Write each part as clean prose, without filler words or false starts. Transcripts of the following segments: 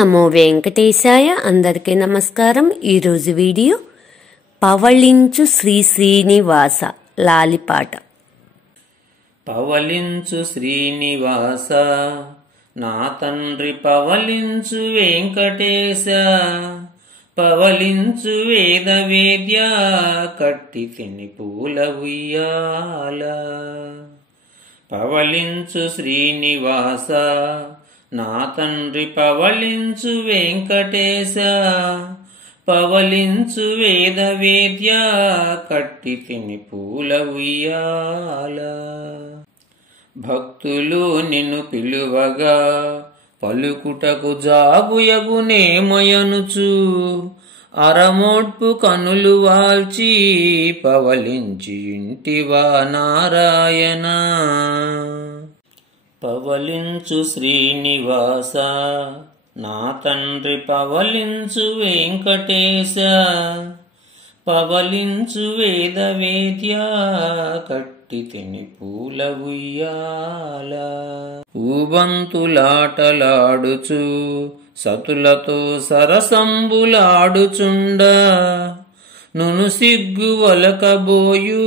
నమో వెంకటేశాయ. అందరికీ నమస్కారం. ఈరోజు వీడియో పవళించు శ్రీ శ్రీనివాస లాలిపాట. పవళించు శ్రీనివాస నా తండ్రి పవళించు వెంకటేశ, పవళించు వేద వేద్య కట్టి తిని పూల ఉయ్యాల. పవళించు శ్రీనివాస నా తండ్రి పవళించు వెంకటేశ, పవళించు వేద వేద్య కట్టి తిని పూల ఉయ్యాల. భక్తులు నిన్ను పిలువగా పలుకుటకు జాబుయగునేమయనుచు, అరమోడ్పు కనులు వాల్చి పవళించి ఇంటివా నారాయణ. పవళించు శ్రీనివాస నా తండ్రి పవళించు వెంకటేశ, పవళించు వేద వేద్య కట్టి తిని పూల ఉయ్యాల. ఊబంతులాటలాడుచు సతులతో సరసంబులాడుచుండ, నును సిగ్గు వలకబోయు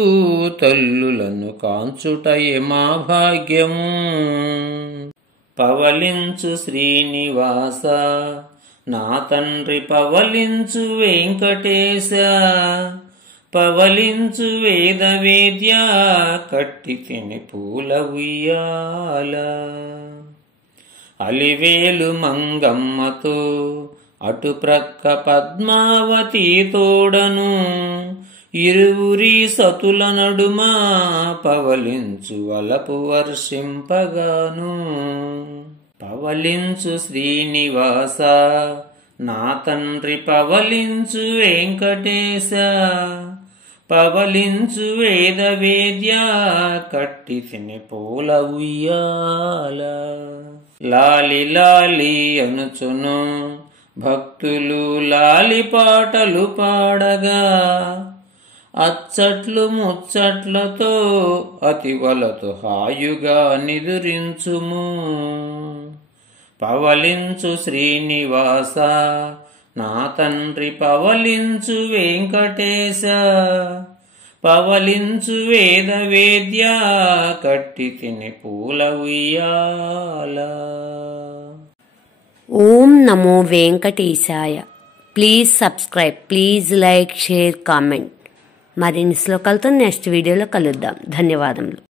తల్లులను కాంచుటయే మా భాగ్యము. పవళించు శ్రీనివాస నా తండ్రి పవళించు వెంకటేశ, పవళించు వేద వేద్య కట్టి తిని పూల ఉయ్యాల. అలివేలు మంగమ్మతో అటు ప్రక్క పద్మావతి తోడను, ఇరువురి సతుల నడుమ పవళించు వలపు వర్షింపగాను. పవళించు శ్రీనివాస నా తండ్రి పవళించు వెంకటేశ, పవళించు వేద వేద్య కట్టి తిని పూల ఉయ్యాల. లాలి లాలి అనుచును భక్తులు లాలి పాటలు పాడగా, అచ్చట్లు ముచ్చట్లతో అతివలతో హాయుగా నిదురించుము. పవళించు శ్రీనివాస నా తండ్రి పవళించు వెంకటేశ, పవళించు వేద వేద్య కట్టి తిని పూల ఉయ్యాల. ఓం నమో వెంకటేశాయ. Please subscribe, please like, share, comment. మరిన్ని శ్లోకాలతో నెక్స్ట్ వీడియోలో కలుద్దాం. ధన్యవాదములు.